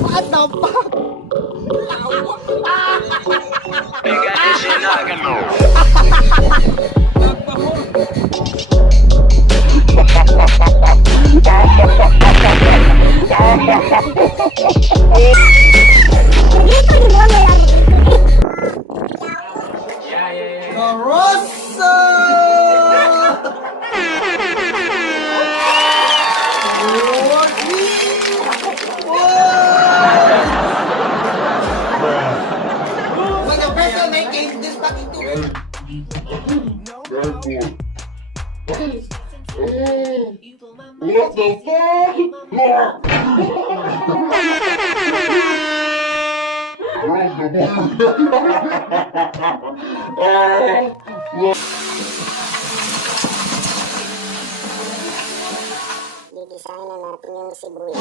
What the fuck? You got this shit knocking on. Carossa! When the person making this fucking too. What the fuck?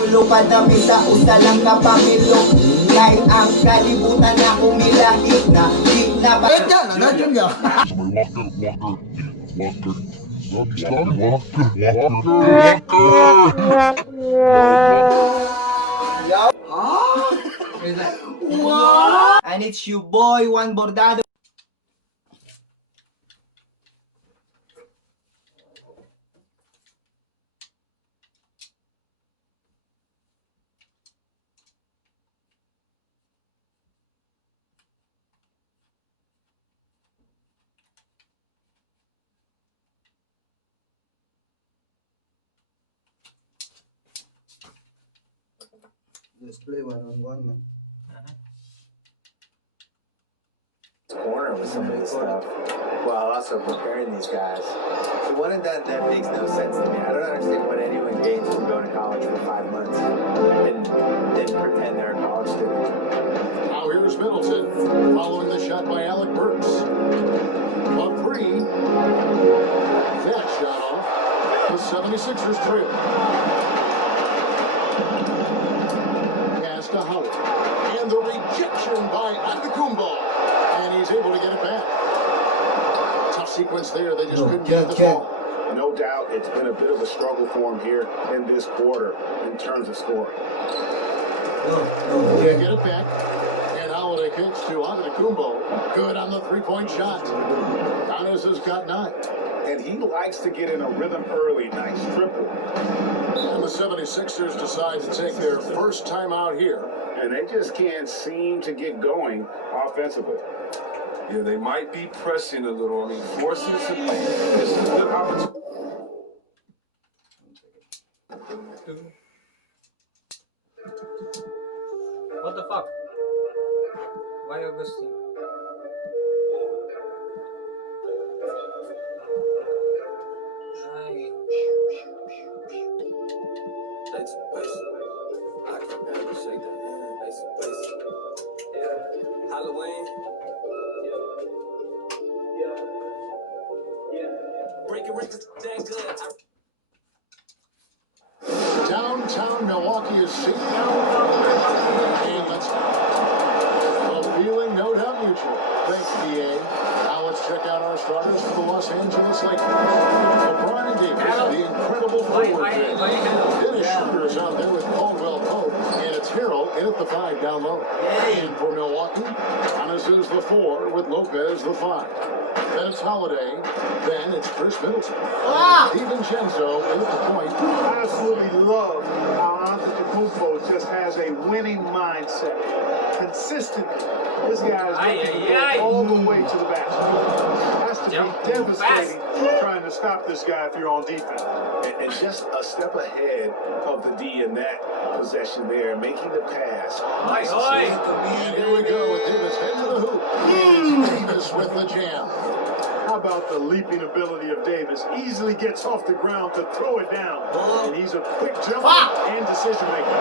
Lupad na pisa, usa lang kapamilyo. Kahit ang kalibutan na kumilahit na. Di na ba? Nandiyan ka. What? And it's your boy, Juan Bordado. Let's play one-on-one, man. Corner with some of this stuff while also preparing these guys. The one and done, that makes no sense to me. I don't understand what anyone gains from going to college for 5 months and then pretend they're a college student. Now here's Middleton following the shot by Alec Burks. A free. That shot off. The 76ers trail. Pass to Howard. And the rejection by Antetokounmpo. And he's able to get it back. Tough sequence there. They just couldn't get the ball. No doubt it's been a bit of a struggle for him here in this quarter in terms of scoring. Can't get it back. And Holiday kicks to Antetokounmpo. Good on the three-point shot. Giannis has got 9. And he likes to get in a rhythm early. Nice triple. And the 76ers decide to take their first time out here. And they just can't seem to get going offensively. Yeah, they might be pressing a little. I mean, forcing some. This is a good opportunity. What the fuck? Why Augustine? Halloween. Breaking records that good. Downtown Milwaukee is safe now. And let's go. A feeling no doubt mutual. Thanks, DA. Now let's check out our starters for the Los Angeles Lakers. LeBron and Davis, the incredible forward. Dennis Schroeder's out there with Caldwell Pope. And it's Harrell in at the 5 down low. And for Milwaukee, Giannis is the 4 with Lopez the 5. Then it's Holiday. Then it's Chris Middleton. DiVincenzo in at the point. I absolutely love how Antetokounmpo just has a winning mindset. Consistently, this guy is looking to go all the way to the basket. It has to be devastating trying to stop this guy if you're on defense. And just a step ahead of the D in that possession there, making the pass. Nice. And here we go with Davis head to the hoop. Davis with the jam. How about the leaping ability of Davis? Easily gets off the ground to throw it down. And he's a quick jumper and decision maker.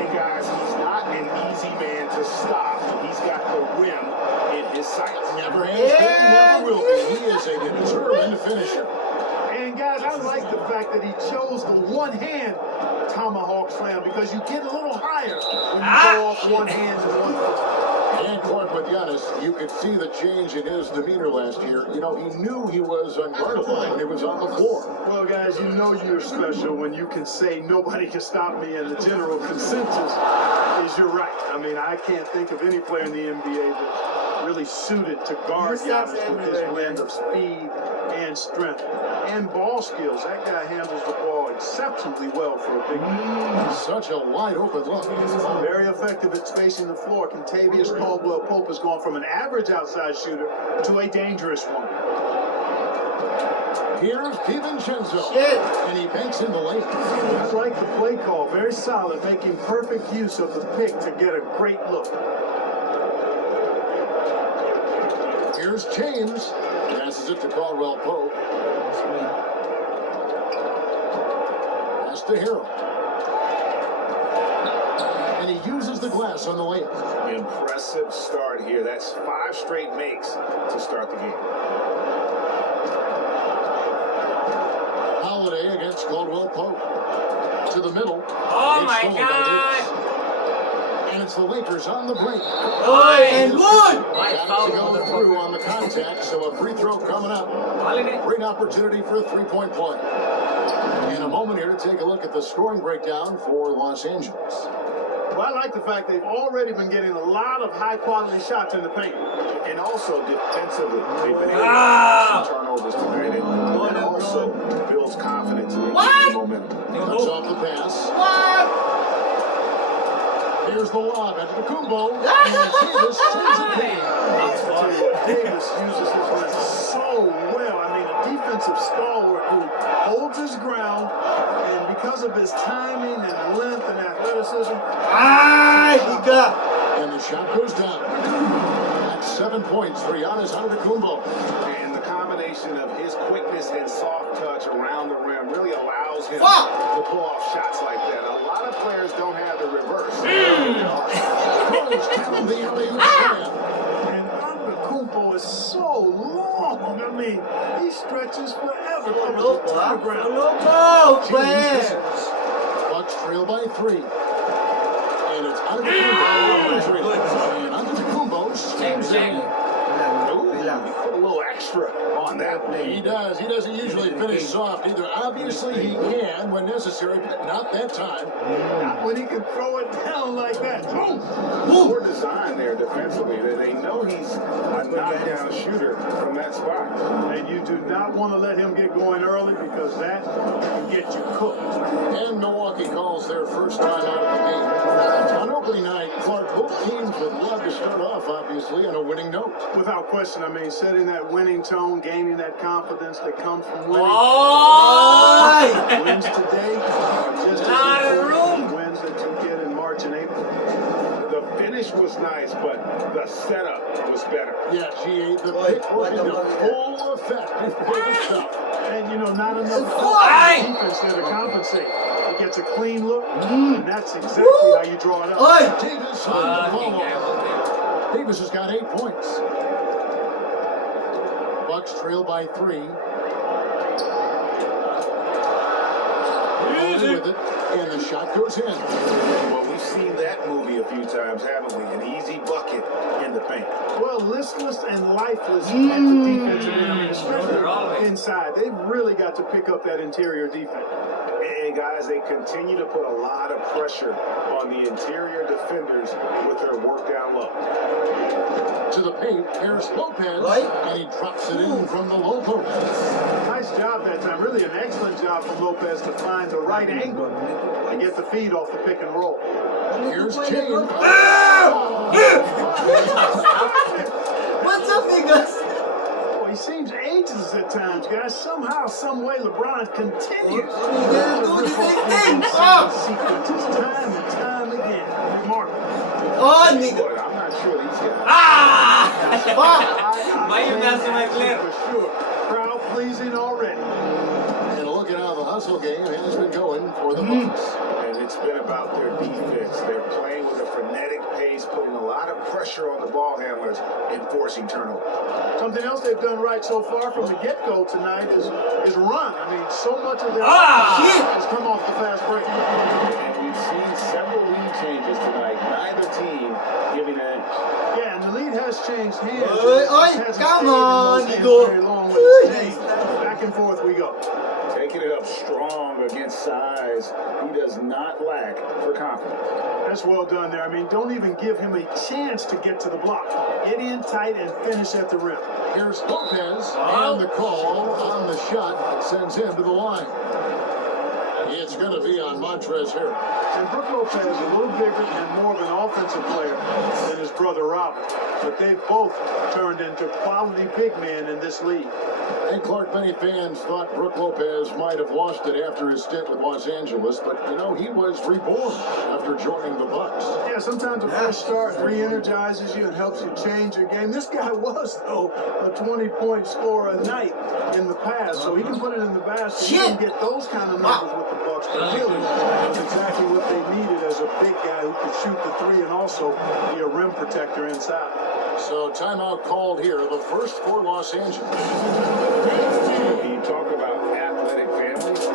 And guys, he's not an easy man to stop. He's got the rim in his sights. Never has been, never will be. He is a determined finisher. And guys, I like the fact that he chose the one-hand tomahawk slam because you get a little higher when you go off one hand and one foot. And Clark, with Giannis, you could see the change in his demeanor last year. You know, he knew he was unguardable when he was on the floor. Well, guys, you know you're special when you can say nobody can stop me, and the general consensus is you're right. I mean, I can't think of any player in the NBA that's really suited to guard Giannis with his blend of speed and strength and ball skills. That guy handles the ball exceptionally well for a big man. Such a wide open look. Very effective at spacing the floor. Contavious Caldwell-Pope has gone from an average outside shooter to a dangerous one. Here's DiVincenzo. And he banks in the lane. I like the play call. Very solid, making perfect use of the pick to get a great look. Here's James. Passes it to Caldwell-Pope. Pass to Harrell. And he uses the glass on the layup. Impressive start here. That's 5 straight makes to start the game. Holiday against Caldwell-Pope. To the middle. Oh my stolen by God! Davis. And it's the Lakers on the break. And one! Got to go through on the contact, so a free throw coming up. Holiday. Great opportunity for a three-point play. In a moment here to take a look at the scoring breakdown for Los Angeles. Well, I like the fact they've already been getting a lot of high-quality shots in the paint. And also defensively, they've been able to Wow. some turnovers to manage. And also builds confidence and What? momentum. Cuts off the pass. What? Here's the lob into the Kumbo. And Davis sends it in. Davis uses his length so well. I mean, a defensive stalwart who holds his ground, and because of his timing and length and athleticism, And the shot goes down. That's 7 points for Giannis Antetokounmpo. And the combination of his quickness and soft touch around the rim really allows him Fuck. to pull off shots like that. A lot of players don't have the reverse. Crunch down the alley-oop slam. and Antetokounmpo is so long. I mean, he stretches forever. Loco, Top ah. of the ground. Loco, James man. misses. Bucks trail by 3. And it's Antetokounmpo. And Antetokounmpo slams in. He put a little extra on that one. He does. He doesn't usually finish soft either. Obviously, he can when necessary, but not that time. Not when he can throw it down like that. Boom! Poor design there defensively. They know he's a knockdown shooter from that spot. And you do not want to let him get going early because that can get you cooked. And Milwaukee calls their first time out of the game. On opening night, Clark, both teams would love to start off, obviously, on a winning note. Without question, I mean, setting that winning tone, gaining that confidence that comes from winning. Oh! Wins today are just Lot as of important as wins that you get in March and April. The finish was nice, but the setup was better. Yeah, G8, the pick working to full effect before the stop. And, you know, not enough Aye. defense there to compensate. He gets a clean look, and that's exactly how you draw it up. Davis on the follow. Davis has got 8 points. Bucks trail by 3. Holding with it, and the shot goes in. Well, we've seen that movie a few times, haven't we? An easy bucket in the paint. Well, listless and lifeless at the defensive end, I mean, especially inside. They've really got to pick up that interior defense. And guys, they continue to put a lot of pressure on the interior defenders with their work down low. To the paint, here's Lopez, and he drops it in from the low post. Nice job that time. Really an excellent job from Lopez to find the right angle and get the feed off the pick and roll. Here's James. What's up, niggas? Oh, he seems ageless at times, guys. Somehow, some way, LeBron continues do the same thing. sequences time and time again. Remarkable. Oh, nigga. But I'm not sure these guys. Fuck. Why you messing my clear? For sure. Crowd pleasing already. And a look at how the hustle game has been going for the Bucks. And it's been about their defense. They're playing with a frenetic pace he's putting a lot of pressure on the ball handlers and forcing turnovers. Something else they've done right so far from the get-go tonight is run. I mean, so much of their has come off the fast break. And we've seen several lead changes tonight. Neither team giving an inch. Yeah, and the lead has changed hands. Come on, Igor. Very long when it's changed. Back and forth we go. Taking it up strong against size. He does not lack for confidence. That's well done there. I mean, don't even give him a chance to get to the block. Get in tight and finish at the rim. Here's Lopez, and the call on the shot sends him to the line. It's going to be on Montrezl Harrell. And Brook Lopez is a little bigger and more of an offensive player than his brother Robert. But they've both turned into quality big men in this league. And Clark, many fans thought Brook Lopez might have lost it after his stint with Los Angeles, but, you know, he was reborn after joining the Bucks. Yeah, sometimes a fresh start re-energizes you and helps you change your game. This guy was, though, a 20-point scorer a night in the past, so he can put it in the basket. He can get those kind of numbers with the Bucks, but really, that's exactly what they needed as a big guy who could shoot the three and also be a rim protector inside. So timeout called here, the first for Los Angeles. When you talk about athletic families,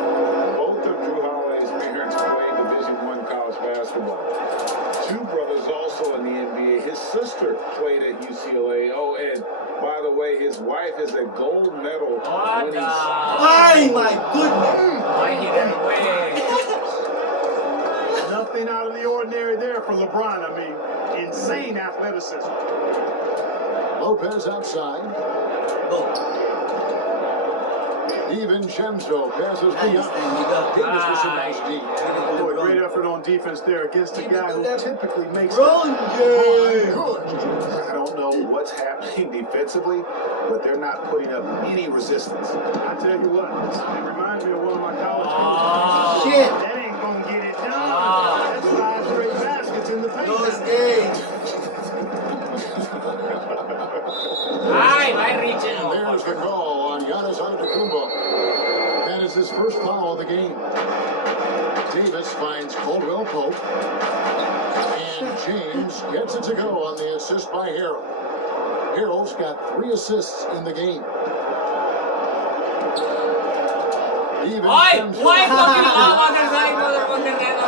both of Drew Holiday's parents played Division I college basketball. Two brothers also in the NBA. His sister played at UCLA. Oh, and by the way, his wife is a gold medal winning. Oh my goodness! Why he ran away? Nothing out of the ordinary there for LeBron. I mean, insane athleticism. Lopez outside. DiVincenzo passes beyond. Boy, great effort on defense there against a guy who typically makes I don't know what's happening defensively, but they're not putting up any resistance. I tell you what, it reminds me of one of my college games. Shit! That ain't gonna get it done. That's 5 straight baskets in the paint. Ay, va reaching. And there's the call on Giannis Antetokounmpo. That is his first foul of the game. Davis finds Caldwell Pope. And James gets it to go on the assist by Harrell. Harrell's got 3 assists in the game. Why fucking lava? There's only one there. Here's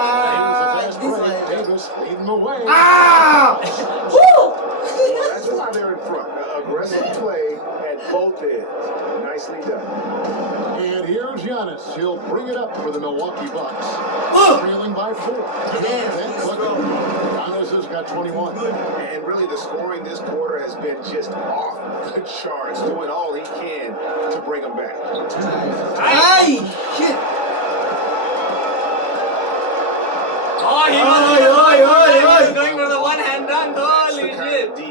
the fast break. Davis leading the way. Well, that's why they're in front. Aggressive play at both ends. Nicely done. And here's Giannis. He'll bring it up for the Milwaukee Bucks. Trailing by 4. Giannis has got 21. And really, the scoring this quarter has been just off the charts, doing all he can to bring them back. Ay! Shit! Oh, he was going for the one hand dunk. That's the Holy kind shit. of D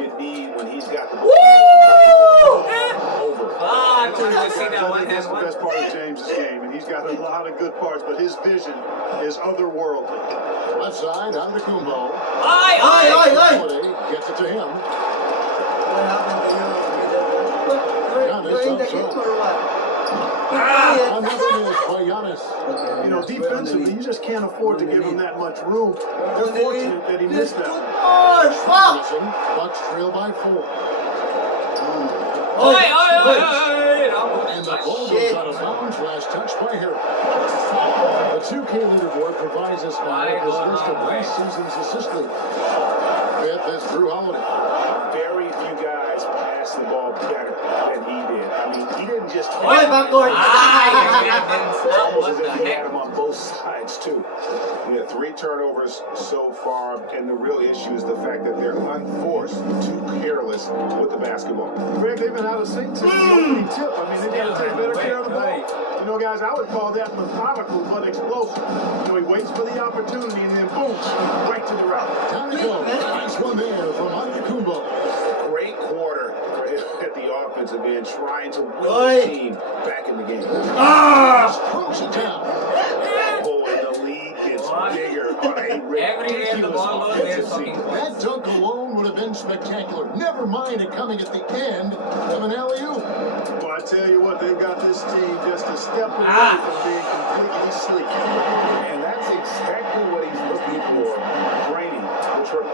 you need when he's got the ball. Over. Ah, I couldn't see That's that one the hand. best part of James's game, and he's got a lot of good parts, but his vision is otherworldly. Left side, Antetokounmpo. Ay! Holiday gets it to him. What happened to you? You're in the game or what? Another miss by Giannis. You know, defensively, you just can't afford to give him that much room. They're fortunate that he missed that. Listen, Bucks trail by 4. And the ball goes out of bounds. Last touch by Harrell. The 2K leaderboard provides us now with his list of last season's assist leaders. Fifth is Drew Holiday. Very few guys pass the ball better than he did. I mean, he didn't just backboard! almost as if he had him on both sides, too. We had 3 turnovers so far, and the real issue is the fact that they're unforced, too careless with the basketball. Greg, they've been out of sync since the opening tip. I mean, they've got to take better care of the ball. You know, guys, I would call that methodical but explosive. You know, he waits for the opportunity and then boom, right to the right. Time to go. Nice one there from Antetokounmpo. Great quarter for him at the offensive end, trying to win the team back in the game. Throws it down. Oh, and the lead gets bigger on a Every game the ball goes, they're fucking That dunk alone would have been spectacular. Never mind it coming at the end of an alley-oop. Well, I tell you what, they've got this team just a step away from being completely sleek. And that's exactly what he's looking for. Draining the triple.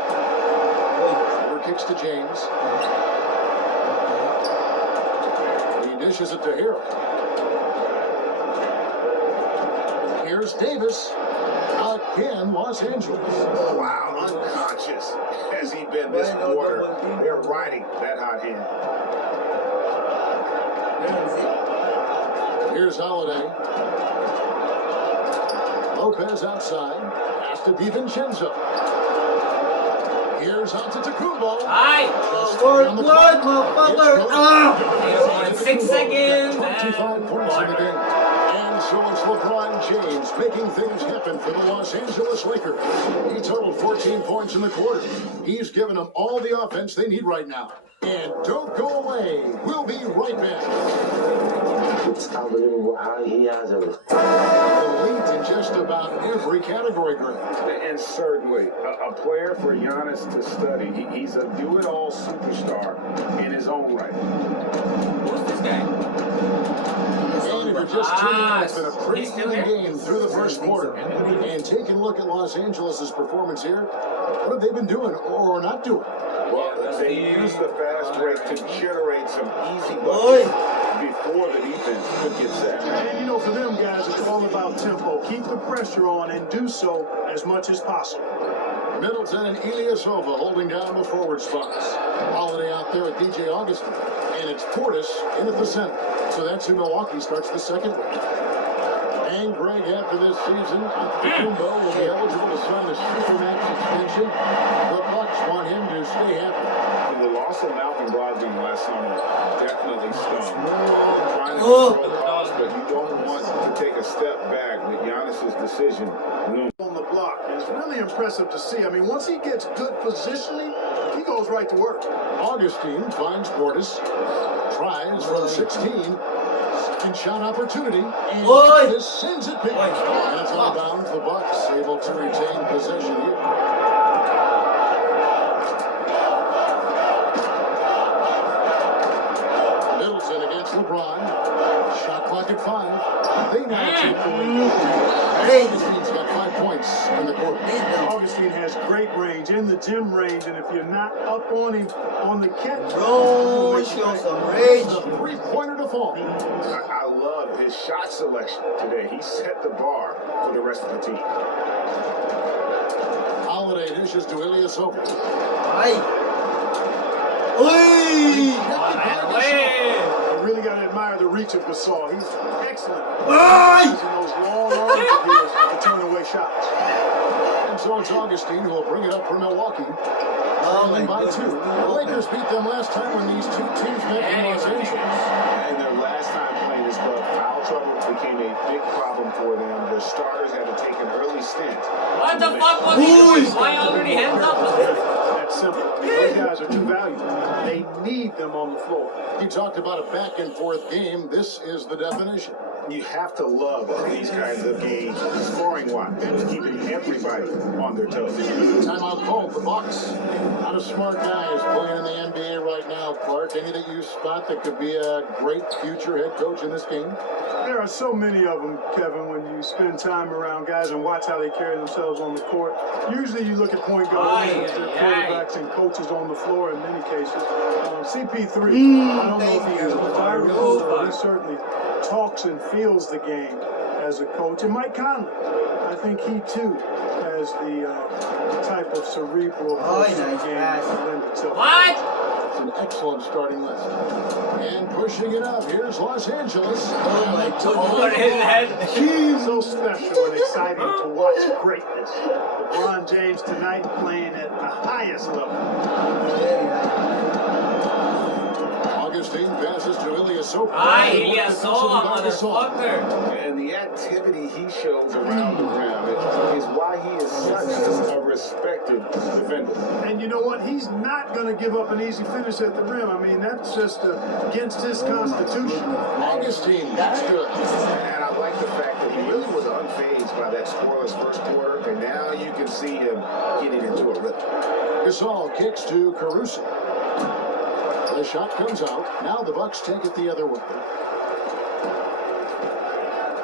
Over kicks to James. He dishes it to Hero. Here's Davis. Again, Los Angeles. Wow, unconscious has he been this quarter. They're riding that hot hand. Here's Holiday. Lopez outside. Pass to DiVincenzo. Here's Antetokounmpo. Work, motherfucker. Ah! 6 seconds. 25 points in the game. And so it's LeBron James making things happen for the Los Angeles Lakers. He totaled 14 points in the quarter. He's given them all the offense they need right now. And don't go away. We'll be right back. It's unbelievable how he has it. Elite in just about every category, Greg. And certainly, a player for Giannis to study. He's a do-it-all superstar in his own right. Who's this guy? And if you're just tuning in, it's been a pretty even game through the first quarter. And taking a look at Los Angeles' performance here, what have they been doing or not doing? Well, they use the fast break to generate some easy buckets before the defense could get set. And you know, for them guys, it's all about tempo. Keep the pressure on and do so as much as possible. Middleton and Ilyasova holding down the forward spots. Holiday out there with DJ Augustin. And it's Portis in at the center. So that's who Milwaukee starts the second with. And Greg, after this season, Antetokounmpo will be eligible to sign a supermax extension. The Bucks want him to stay happy. The loss of Malcolm Brogdon last summer definitely stung. Trying to control costs, but you don't want to take a step back with Giannis's decision looms. On the block, and it's really impressive to see. I mean, once he gets good positionally, he goes right to work. Augustine finds Portis. Tries from 16. Second shot opportunity. And Portis sends it big. And it's out of bounds. The Bucks able to retain possession here. Middleton against LeBron. Shot clock at 5. They now take the lead. Augustine's got 5 points in the quarter. Augustine has great range, in the gym range, and if you're not up on him on the catch, Bro, show some rage. A three-pointer to fall. I love his shot selection today. He set the bar for the rest of the team. Holiday dishes to Ilyasova. you really got to admire the reach of Gasol. He's excellent. Using those long arms of his to turn away shots. And so it's Augustine who will bring it up for Milwaukee. Trailing by 2. The Lakers beat them last time when these two teams met in Los Angeles. And their last time playing this club, foul trouble became a big problem for them. Their starters had to take an early stint. What the fuck was he doing? Why already hands up? That's simple. I mean, those guys are too valuable. They need them on the floor. You talked about a back-and-forth game. This is the definition. You have to love these kinds of games, scoring-wise, keeping everybody on their toes. Timeout called the Bucks. Not a smart guys playing in the NBA right now, Clark. Any that you spot that could be a great future head coach in this game? There are so many of them, Kevin, when you spend time around guys and watch how they carry themselves on the court. Usually you look at point guards as their quarterbacks and coaches on the floor in many cases. CP3, I don't know if he has a fire, but he certainly talks and feels the game as a coach. And Mike Conley, I think he too has the type of cerebral approach to the game that lends itself. What? It's an excellent starting list. And pushing it up, here's Los Angeles. Oh my Over his head. He's so special and exciting to watch greatness. LeBron James tonight playing at the highest level. Augustine passes to Ilyasova. Ay, Ilyasova, motherfucker. And the activity he shows around the rim is why he is such a respected defender. And you know what? He's not going to give up an easy finish at the rim. I mean, that's just against his constitution. Augustine, that's good. And I like the fact that he really was unfazed by that scoreless first quarter, and now you can see him getting into a rhythm. Gasol kicks to Caruso. The shot comes out. Now the Bucks take it the other way.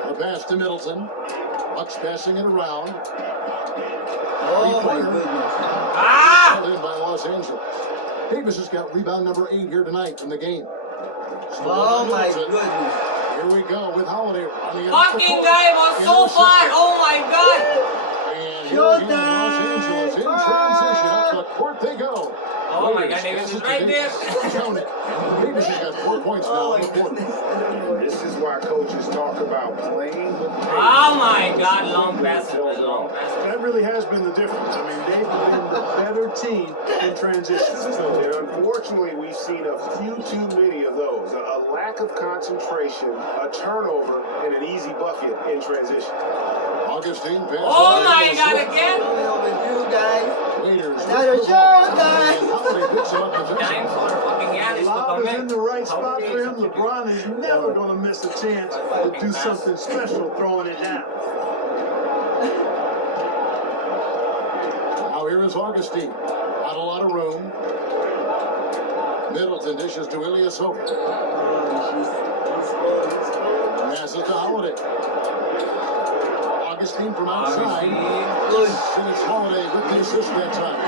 A pass to Middleton. Bucks passing it around. Oh my goodness. Ah! Held in by Los Angeles. Davis has got rebound number 8 here tonight in the game. Oh my goodness. Here we go with Holiday running it. Fucking guy was so far. Oh my god. And here again, Los Angeles in transition. Up the court they go. Oh my god, Davis is right there. Count it. Davis has got 4 points now in the quarter. This is why coaches talk about playing with pace. Oh my god, long passes, man, long passes. That really has been the difference. I mean, they've been the better team in transition. And unfortunately, we've seen a few too many of those. A lack of concentration, a turnover, and an easy bucket in transition. Augustine pass. Oh my god, again. Overdue, guys. Waiters. Another shot, guys. And Holiday picks him up the Time for fucking Giannis to Lob come is in in. the right spot for him. LeBron is never going to miss a chance to do something special throwing it down. Now here is Augustine. Not a lot of room. Middleton dishes to Ilyasova. Passes to Holiday. Augustine from outside. Good. And it's Holiday with the assist that time.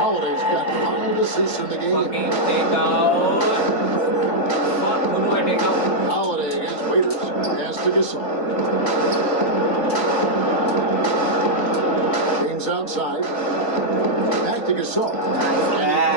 Holiday's got 5 assists in the game. Fucking take out. Fuck, who do I take out? Holiday against Waiters. Pass to Gasol. James outside. Back to Gasol.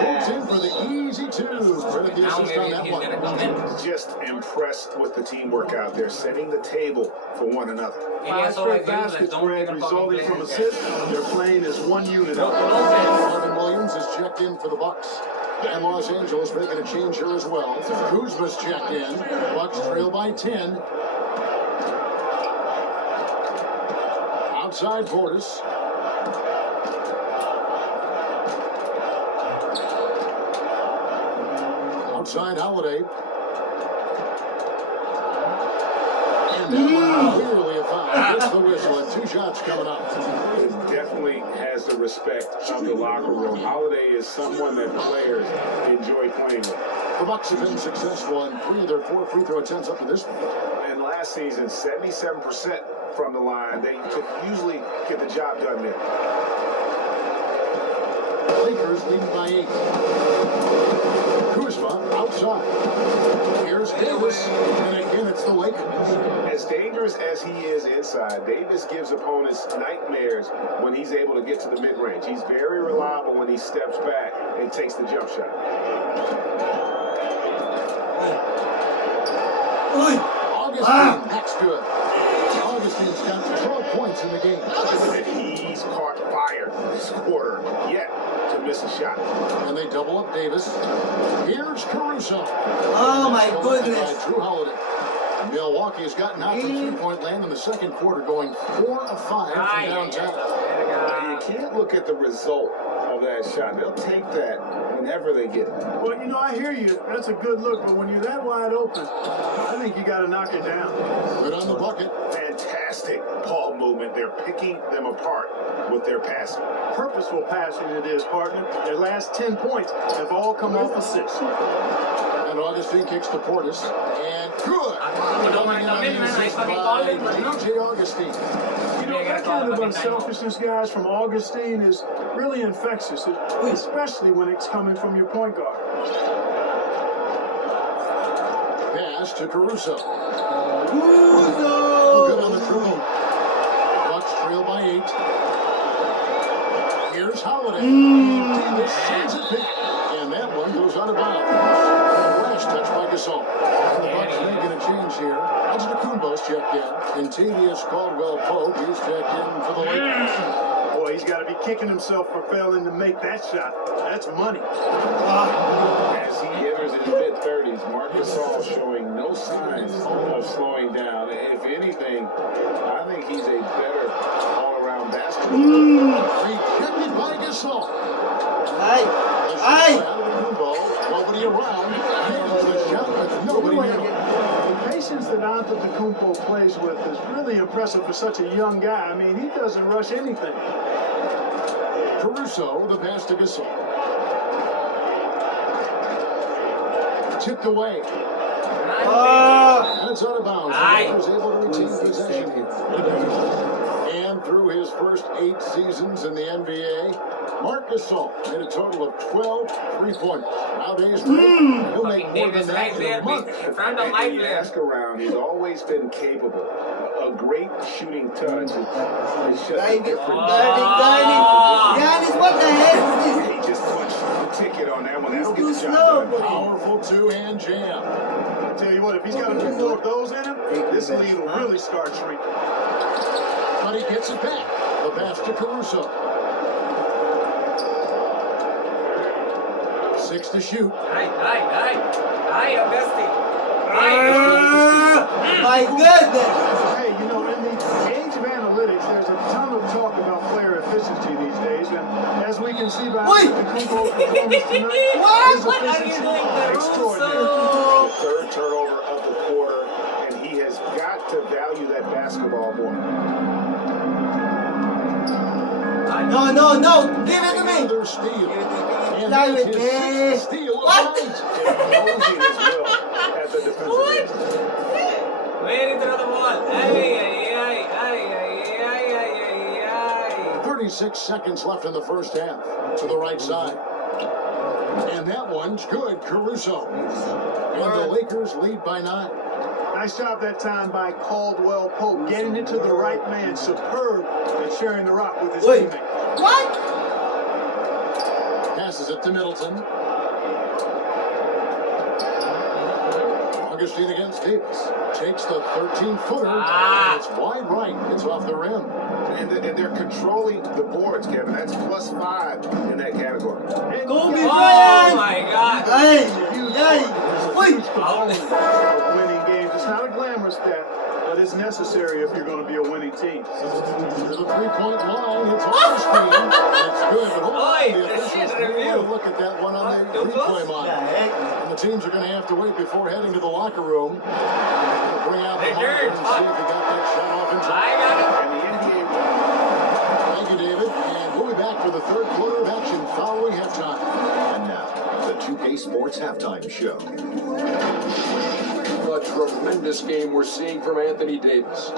Pulls in for the easy 2. Credit the Now assist on maybe that he's one. gonna come in. Just impressed with the teamwork out there, setting the table for one another. Five straight baskets, Greg, resulting from assists. They're playing as one unit out there. Marvin Williams is checked in for the Bucks. And Los Angeles making a change here as well. Kuzma's checked in. Bucks trail by 10. Outside Portis. Outside Holiday. And that one clearly a foul. Gets the whistle and 2 shots coming up. He definitely has the respect of the locker room. Holiday is someone that players enjoy playing with. The Bucks have been successful in 3 of their 4 free throw attempts up to this point. And last season, 77% from the line. They could usually get the job done there. Lakers leading by 8. Kuzma outside. Here's Davis, and again it's the Lakers. As dangerous as he is inside, Davis gives opponents nightmares when he's able to get to the mid-range. He's very reliable when he steps back and takes the jump shot. Augustine, that's good. Augustine's got 12 points in the game. And he's caught fire this quarter yet to miss a shot. And they double up Davis. Here's Caruso. Oh my Selected goodness. by Drew Holiday. Milwaukee has gotten out from 3-point land in the second quarter, going 4 of 5 from downtown. You can't look at the result of that shot. They'll take that whenever they get it. Well, you know, I hear you. That's a good look, but when you're that wide open, I think you got to knock it down. Good on the bucket. Fantastic ball movement. They're picking them apart with their passing. Purposeful passing it is, partner. Their last 10 points have all come off assists. And Augustine kicks to Portis. And good. Don't mind the man. I fucking called it, but no. DJ Augustine. You know, that kind of unselfishness, guys, from Augustine is really infectious, especially when it's coming from your point guard. Pass to Caruso. Caruso! Good on the dribble. Bucks trail by 8. Here's Holiday. Davis sends it back. And that one goes out of bounds. Last touch by Gasol. And the Bucks making a change here. Antetokounmpo's checked in. Contavious Caldwell-Pope, he's checked in for the Lakers. Boy, he's got to be kicking himself for failing to make that shot. That's money. As he enters his mid-30s, Marcus Gasol showing no signs of slowing down. If anything, I think he's a better all-around basketball player. Rejected by Gasol. Ay! Ay! Nobody around. Nails the shot, but nobody near him. The patience that Antetokounmpo plays with is really impressive for such a young guy. I mean, he doesn't rush anything. Caruso, the pass to Gasol. Tipped away. And it's out of bounds. The Lakers able to retain possession. And through his first 8 seasons in the NBA, Marcus Gasol made a total of 12 3-pointers. Nowadays, he'll make more than that in a month. And you ask around, he's always been capable. A great shooting touch. It's just a different. Giannis, what the heck is this? He just punched the ticket on that one. That's Too get the slow, job done. buddy. Powerful two-hand jam. I tell you what, if he's got a few more of those in him, this lead will really start shrinking. But he gets it back. The pass to Caruso. 6 to shoot. Ay, I'm bestie. My goodness! Hey, you know, in the age of analytics, there's a ton of talk about player efficiency these days, and as we can see by Antetokounmpo's performance tonight, his What are you efficiency doing, extraordinary. Caruso? Third turnover of the quarter, and he has got to value that basketball more. No! Give it to me! Another steal. And Play that's with his me. 6th steal of What? the night. Imposing his will at the defensive end. Where into the ball? Ay. 36 seconds left in the first half. To the right side. And that one's good, Caruso. And the Lakers lead by 9. Nice job that time by Caldwell-Pope, getting it to the right man, superb at sharing the rock with his teammate. What? Passes it to Middleton. Augustine against Davis. Takes the 13-footer. And it's wide right. It's off the rim. And they're controlling the boards, Kevin. That's +5 in that category. Kobe Oh Bryant! my God. Ay! Wait! Winning games. It's not a glamorous stat, but it's necessary if you're going to be a winning team. To the 3-point line. It's Augustine. It's good, but hold on. Oi, The the shit officials review. will look at that one on the Too close? replay monitor. And the teams are going to have to wait before heading to the locker room. Bring out the monitor and see if he got that shot off in time. I got it. And the NBA. Thank you, David. And we'll be back for the third quarter of action following halftime. And now, the 2K Sports Halftime Show. A tremendous game we're seeing from Anthony Davis.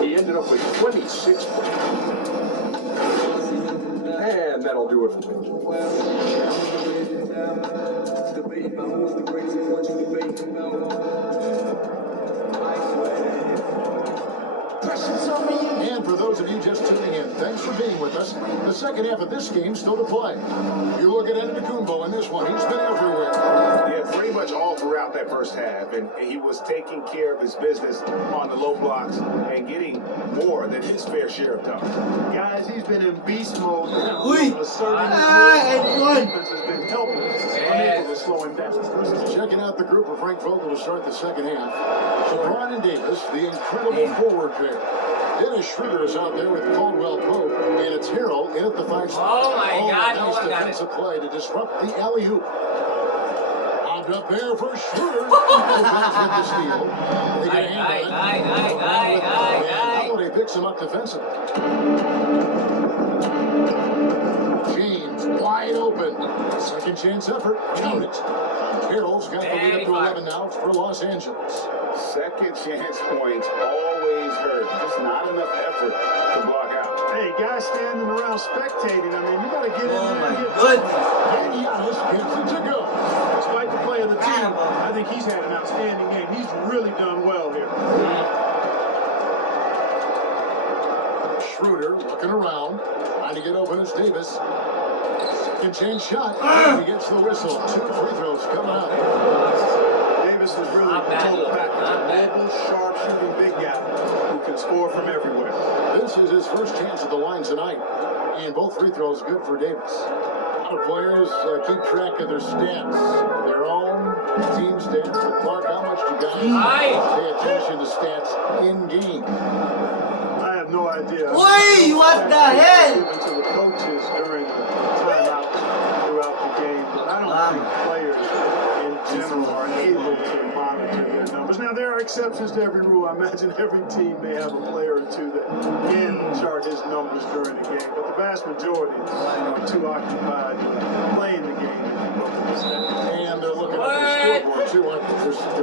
He ended up with 26 points. And that'll do it for me. And for those of you just tuning in, thanks for being with us. The second half of this game still to play. You look at Antetokounmpo in this one. He's been everywhere. Yeah, pretty much all throughout that first half. And he was taking care of his business on the low blocks and getting more than his fair share of time. Guys, he's been in beast mode. And one. Defense has been helpless, unable to slow him down. Checking out the group for Frank Vogel to start the second half. LeBron and Davis, the incredible forward pair. Dennis Schroeder is out there with Caldwell-Pope, and it's Harrell in at the 5 spot. Oh my God, no Nice one got it. defensive play to disrupt the alley-oop. Lobbed up there for Schroeder. Defense with the steal. They get a hand on it. And Holiday picks him up defensively. James wide open. Second chance effort. Count it. Harrell's got the lead up to 11 now for Los Angeles. Second chance points always hurt. Just not enough effort to block out. Hey, guys standing around spectating, I mean, you got to get in there and get Goodness! And Giannis gets it to go. Despite the play of the team, I think he's had an outstanding game. He's really done well here. Schroeder looking around, trying to get open as Davis. Second chance shot. He gets the whistle. 2 free throws coming up. Davis is really the total package. A mobile, sharp shooting big guy. from everywhere. This is his first chance at the line tonight, and both free throws good for Davis. A lot of players keep track of their stats, their own team stats. But Clark, how much do guys pay attention to stats in game? I have no idea. Oi, what the hell? Given to the coaches during timeouts throughout the game, but I don't think players in general are able to monitor their numbers. Now, there are exceptions to every rule. I imagine every team may have a player or two that can chart his numbers during the game, but the vast majority are too occupied playing the game. And they're looking at the scoreboard too, aren't they?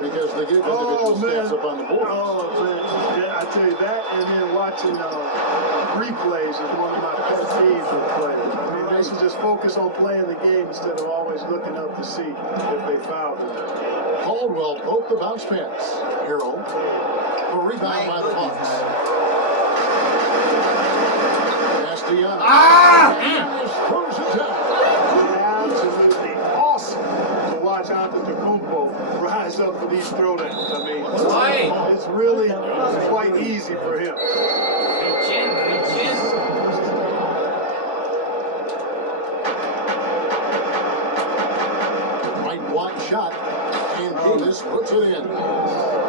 Because they give individual stats up on the board. Oh, man. Yeah, I tell you that, and then watching replays is one of my pet peeves with players. I mean, they should just focus on playing the game instead of always looking up to see if they fouled them. Caldwell broke the bounce pass. Hero. A rebound by the Bucks. Castellanos. Throws it down. Absolutely awesome to watch Antetokounmpo rise up for these throwdowns. I mean, it's really quite easy for him. Right block shot, and Davis puts it in.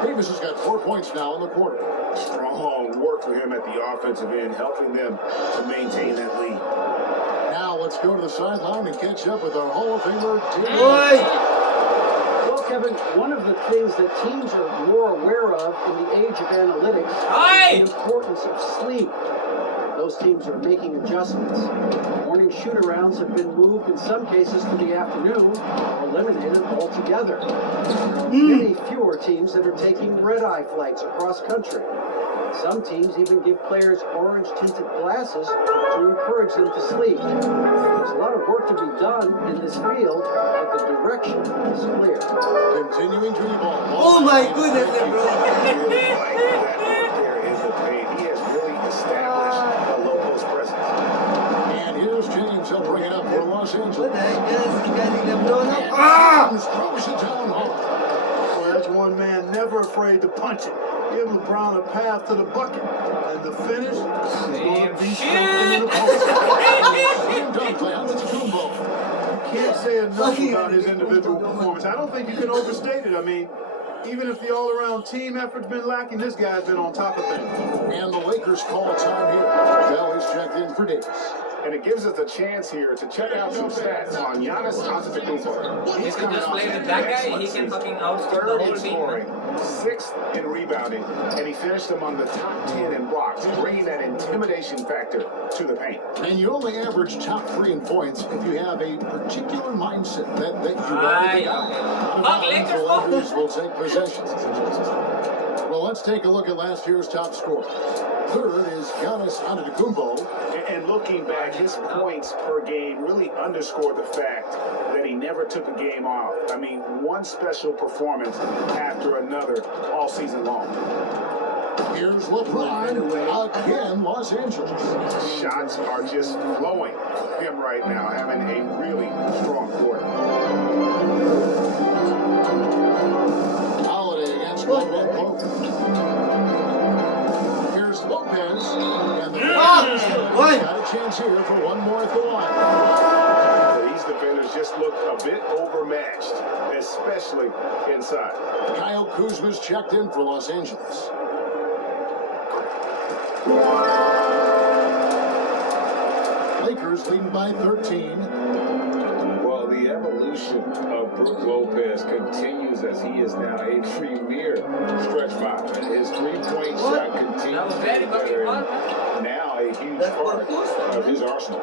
Davis has got 4 points now in the quarter. Strong work for him at the offensive end, helping them to maintain that lead. Now let's go to the sideline and catch up with our Hall of Famer, Tim. Well, Kevin, one of the things that teams are more aware of in the age of analytics is the importance of sleep. Those teams are making adjustments. Morning shoot-arounds have been moved in some cases to the afternoon, or eliminated altogether. There are many fewer teams that are taking red-eye flights across country. Some teams even give players orange-tinted glasses to encourage them to sleep. There's a lot of work to be done in this field, but the direction is clear. Continuing to evolve. Oh my goodness, bro. He has really established a low post presence. And here's James. He'll bring it up for Los Angeles. What the heck is he getting them blown up? Throws it down hard. Well, that's one man never afraid to punch it. Give LeBron a path to the bucket. And the finish is going to be something in the post. You can't say enough about his individual performance. I don't think you can overstate it. I mean, even if the all-around team effort's been lacking, this guy's been on top of things. And the Lakers call time here. Bell is checked in for Davis. And it gives us a chance here to check out some stats on Giannis Antetokounmpo. If you just play with that guy, he can fucking outscore the Third whole in team. scoring, 6th in rebounding, and he finished among the top 10 in blocks, bringing that intimidation factor to the paint. And you only average top 3 in points if you have a particular mindset that you already got. The Lakers will take possession. Well, let's take a look at last year's top scorers. Third is Giannis Antetokounmpo. And looking back, his points per game really underscore the fact that he never took a game off. I mean, one special performance after another all season long. Here's LeBron again, Los Angeles. Shots are just flowing for him right now, having a really strong quarter. Holiday against Caldwell. Here's Lopez. And the got a chance here for one more at the line. These defenders just look a bit overmatched, especially inside. Kyle Kuzma's checked in for Los Angeles. Lakers leading by 13. Well, the evolution of Brook Lopez continues as he is now a premier stretch five. His three-point shot continues to be better, and now a huge part of his arsenal.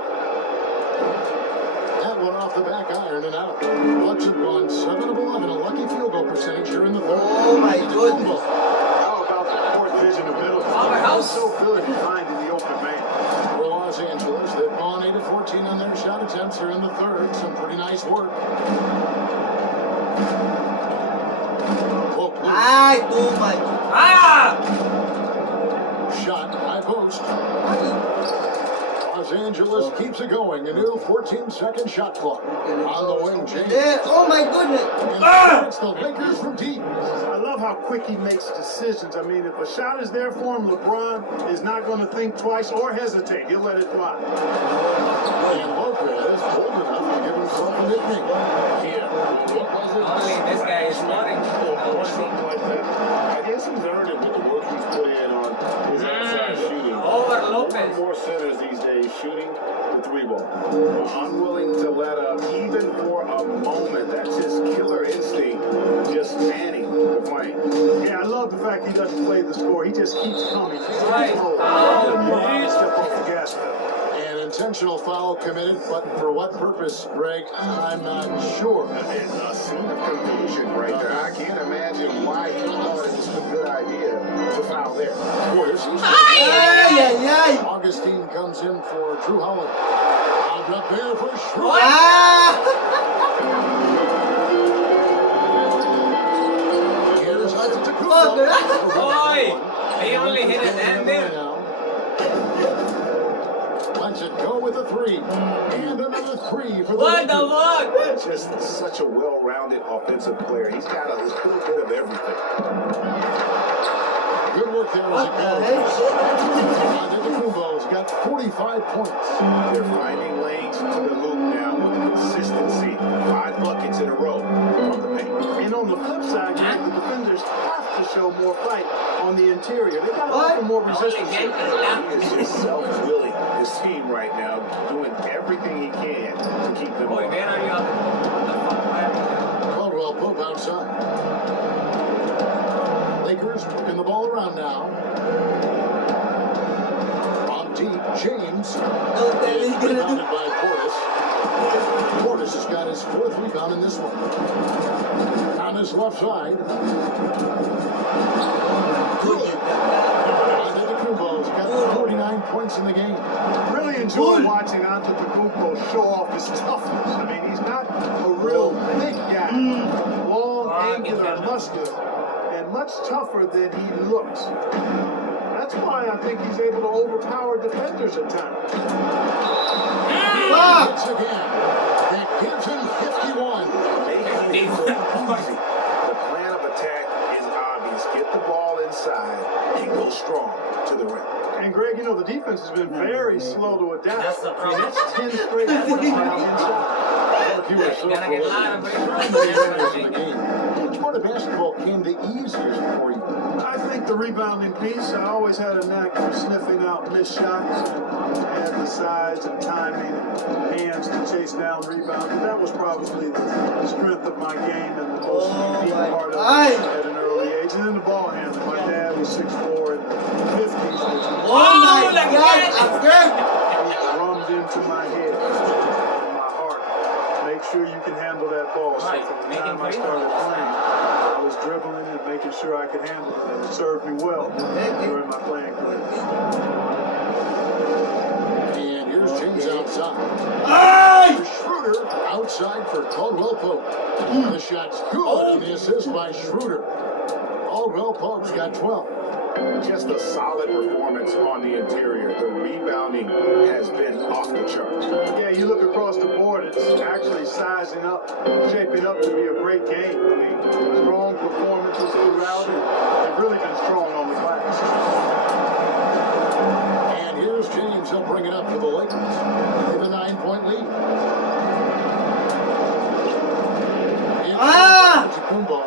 That one off the back iron and out. Bucks have gone 7 of 11, a lucky field goal percentage here in the third. Oh my goodness. How about the court vision of middle? It's so good at finding the open man. For Los Angeles, they've gone 8 of 14 on their shot attempts. They're in the third. Some pretty nice work. Too much. Shot high post. Los Los Angeles keeps it going. A new 14-second shot clock. On the wing, James. Yeah, oh my goodness. It's the Lakers from deep. I love how quick he makes decisions. I mean, if a shot is there for him, LeBron is not going to think twice or hesitate. He'll let it fly. And Lopez bold enough to give himself a nickname. This guy is flooding. Or something like that. I guess he's earned it with the work he's put in on his outside shooting. Over Lopez. More centers these days shooting the three ball. Unwilling to let up even for a moment. That's his killer instinct. Just fanning the flame. Yeah, I love the fact he doesn't play the score. He just keeps coming. Right. Step off the gas pedal. An intentional foul committed, but for what purpose, Greg? I'm not sure. It's a scene of confusion right there. I can't imagine why he thought it was a good idea to foul there. Augustine comes in for Drew Howard. Out up there for Schroeder. Here's Antetokounmpo. He only hit it and there. Lets it go with a three. And another three for the What the Lakers. fuck? Just such a well-rounded offensive player. He's got a little bit of everything. Good work there as it goes. Antetokounmpo's got 45 points. They're finding lanes to the loop now with consistency. 5 buckets in a row from the paint. And on the flip side, the defenders have to show more fight on the interior. They got to offer more resistance. He is just self-willing, this team right now, doing everything he can to keep them Boy, on. man, are you up? Caldwell Pope outside. Lakers working the ball around now. On deep, James. Rebounded by Portis. Portis has got his 4th rebound in this one. On his left side. Antetokounmpo's got 49 points in the game. Really enjoy watching Antetokounmpo show off his toughness. I mean, he's not a real big guy. Long, angular, muscular, and much tougher than he looks. That's why I think he's able to overpower defenders at times. Once again, that gives him 51. The plan of attack is obvious. Get the ball inside and go strong to the rim. And Greg, you know, the defense has been very slow to adapt. That's the problem. It's 10 straight points now inside. You were so Gotta get a lot of prolific in the game. Which part of basketball came the easiest for you? I think the rebounding piece, I always had a knack for sniffing out missed shots and had the size and timing and hands to chase down rebounds. But that was probably the strength of my game and the most unique part of it at an early age. And then the ball handling. My dad was 6'4" and 50s. Rummed into my head and my heart. Make sure you can handle that ball. So Right. from the time I started playing, I was dribbling and making sure I could handle it. And it served me well during my playing career. And here's James outside. Schroeder outside for Caldwell Pope. The shot's good, and the assist by Schroeder. Caldwell Pope's got 12. Just a solid performance on the interior. The rebounding has been off the charts. Yeah, you look across the board, it's actually sizing up, shaping up to be a great game. I mean, strong performances throughout it. They've really been strong on the glass. And here's James. He'll bring it up for the Lakers. With a 9-point lead. Antetokounmpo.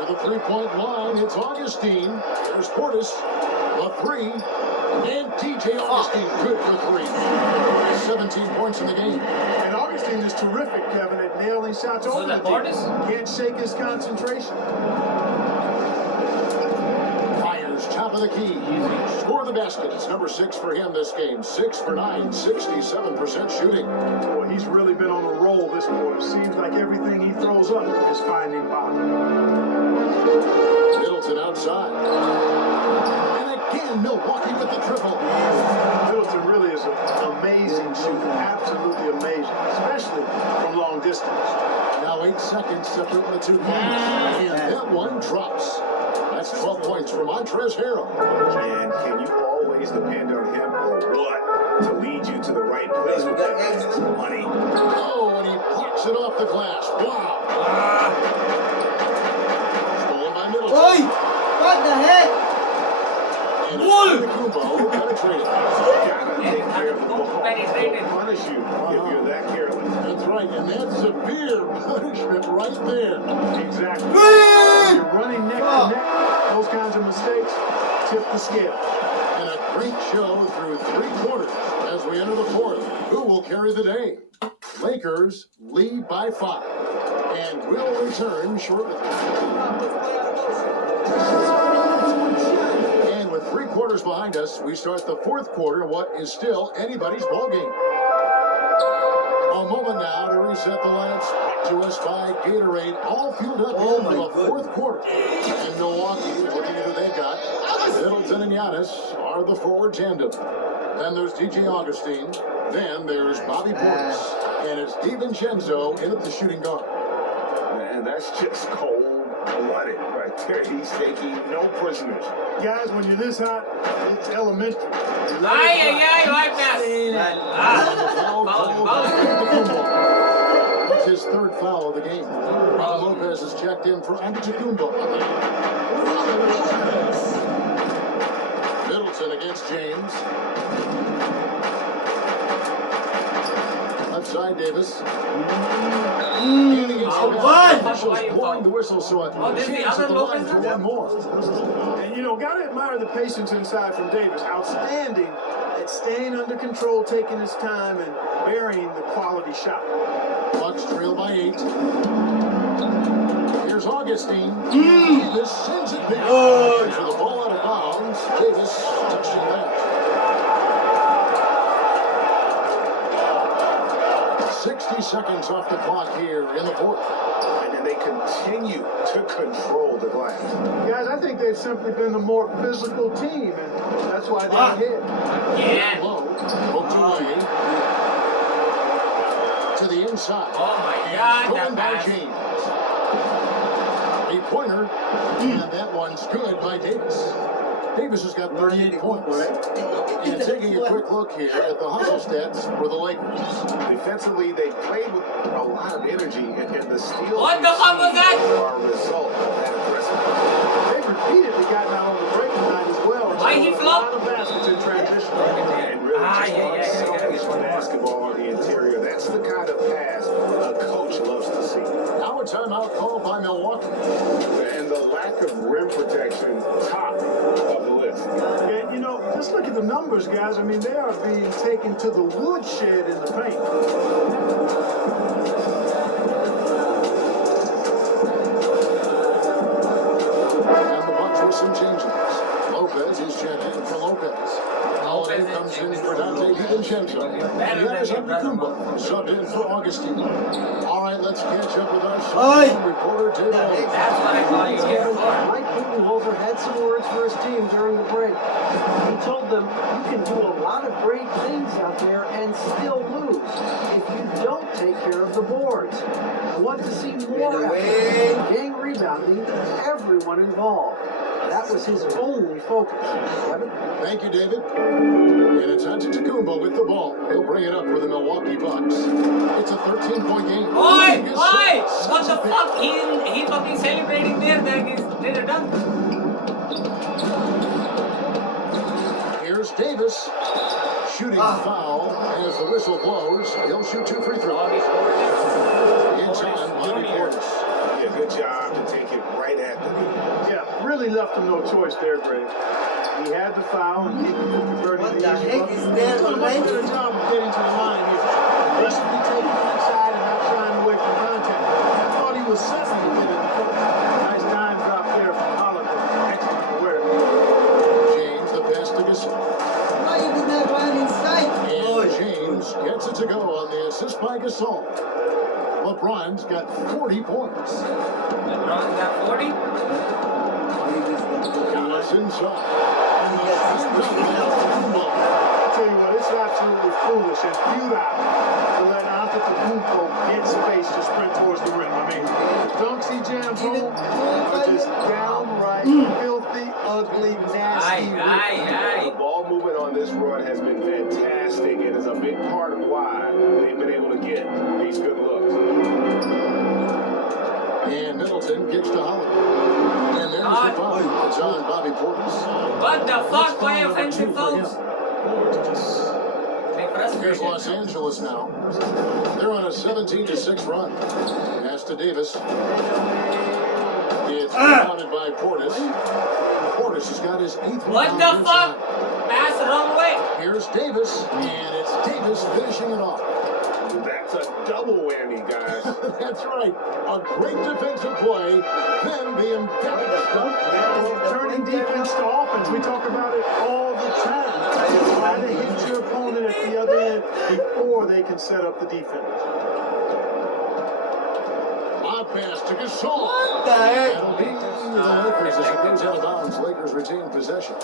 With a 3-point line, it's Augustine. There's Portis. A 3. And TJ Augustine, good for 3. 17 points in the game. And Augustine is terrific, Kevin, at nailing shots over the Portis? Can't shake his concentration. Fires top of the key. Score the basket. It's number 6 for him this game. 6 for 9, 67% shooting. Boy, he's really been on a roll this quarter. Seems like everything he throws up is finding bottom. Middleton outside. And again, Milwaukee with the triple. Middleton really is an amazing shooter. Absolutely amazing, especially from long distance. Now 8 seconds separating the 2 points. And that one drops. That's 12 points from Montrezl Harrell. And can you always always depend on him or what to lead you to the right place with that pass. Money. Oh, and he plucks it off the glass. Wow. Stolen by Middleton. Oi! What the heck? And Kumbo penetrated. Gotta take care of the ball. They'll punish you if you're that careless. That's right, and that's severe punishment right there. Exactly. You're running neck to neck. Those kinds of mistakes tip the scale. And a great show through 3 quarters as we enter the 4th. Who will carry the day? Lakers lead by 5 and will return shortly. And with 3 quarters behind us, we start the 4th quarter, what is still anybody's ballgame. A moment now to reset the lamps. Brought to us by Gatorade, all fueled up into the 4th quarter. And Milwaukee, looking at who they got. Middleton and Giannis are the forward tandem. Then there's DJ Augustine. Then there's Bobby Portis. And it's DiVincenzo in at the shooting guard. Man, that's just cold-blooded right there. He's taking no prisoners. Guys, when you're this hot, it's elementary. It's his 3rd foul of the game. Lopez is checked in for Antetokounmpo. Middleton against James. Left side, Davis. And against the officials blowing the whistle, so a chance at the line for one more. And you know, gotta admire the patience inside from Davis. Outstanding at staying under control, taking his time, and burying the quality shot. Bucks trail by 8. Here's Augustine. Davis sends it back. For the ball out of bounds. Davis touching that. 60 seconds off the clock here in the 4th. And then they continue to control the glass. Guys, I think they've simply been the more physical team, and that's why they're ahead. Low. Otunye. To the inside. Oh my God, Stolen that by pass. James. A pointer. And that one's good by Davis. Davis has got 38 points. And taking a quick look here at the hustle stats for the Lakers. Defensively, they played with a lot of energy, and the steals What the fuck was that? are a result of that aggressiveness. They've repeatedly gotten out on the break tonight as well. Why he A flop? lot of baskets in transition. And really selfish basketball on the interior. That's the kind of pass a coach loves to see. Now a timeout called by Milwaukee. And the lack of rim protection, top of the list. And you know, just look at the numbers, guys. I mean, they are being taken to the woodshed in the paint. And the Bucks with some changes. Lopez is checking for Lopez. Holiday comes in for Dante DiVincenzo. Giannis Antetokounmpo subbed in for Augustine. All right, let's catch up with our Suns reporter, David. That's what I thought you did. Mike Bunkhauz had some words for his team during the break. He told them, you can do a lot of great things out there and still lose if you don't take care of the boards. I want to see more effort, gang rebounding, everyone involved. That was his only focus. Kevin? Thank you, David. And it's Antetokounmpo with the ball. He'll bring it up for the Milwaukee Bucks. It's a 13-point game. Oi! What the fuck? He fucking celebrating there. They're done. Here's Davis. Shooting foul as the whistle blows. He'll shoot 2 free throws. Inside, Bobby Portis. Yeah, good job to take it right at the knee. Yeah, really left him no choice there, Greg. He had the foul and he converted What the the easy heck one. is that He's doing a much already? better job of getting to the line here. Aggressively taking it inside and not shying away from contact. I thought he was settling a bit in the first. Nice dime drop there from Holiday. Excellent awareness. James, the pass to Gasol. Why you did that run inside? And James gets it to go on the assist by Gasol. LeBron's got 40 points. LeBron's got 40? Giannis inside. I tell you what, it's absolutely foolish and futile to let Antetokounmpo get space to sprint towards the rim. I mean, the dunks he jams home are just downright filthy, ugly, nasty. The ball movement this run has been fantastic and is a big part of why they've been able to get these good looks. And Middleton kicks to Holiday. And there's the foul. It's on Bobby Portis. What the fuck? Why offensive fouls? Here's Los Angeles now. They're on a 17-6 run. Pass to Davis. It's rebounded by Portis. Portis has got his 8th rebound. What the fuck? Pass the wrong way. Here's Davis, and it's Davis finishing it off. That's a double whammy, guys. That's right. A great defensive play, then the emphatic stuff. Turning defense to offense. We talk about it all the time. Try to hit your opponent at the other end before they can set up the defense. Odd pass to Gasol. What the heck? That'll be the Lakers as it goes out of bounds. Lakers retain possession.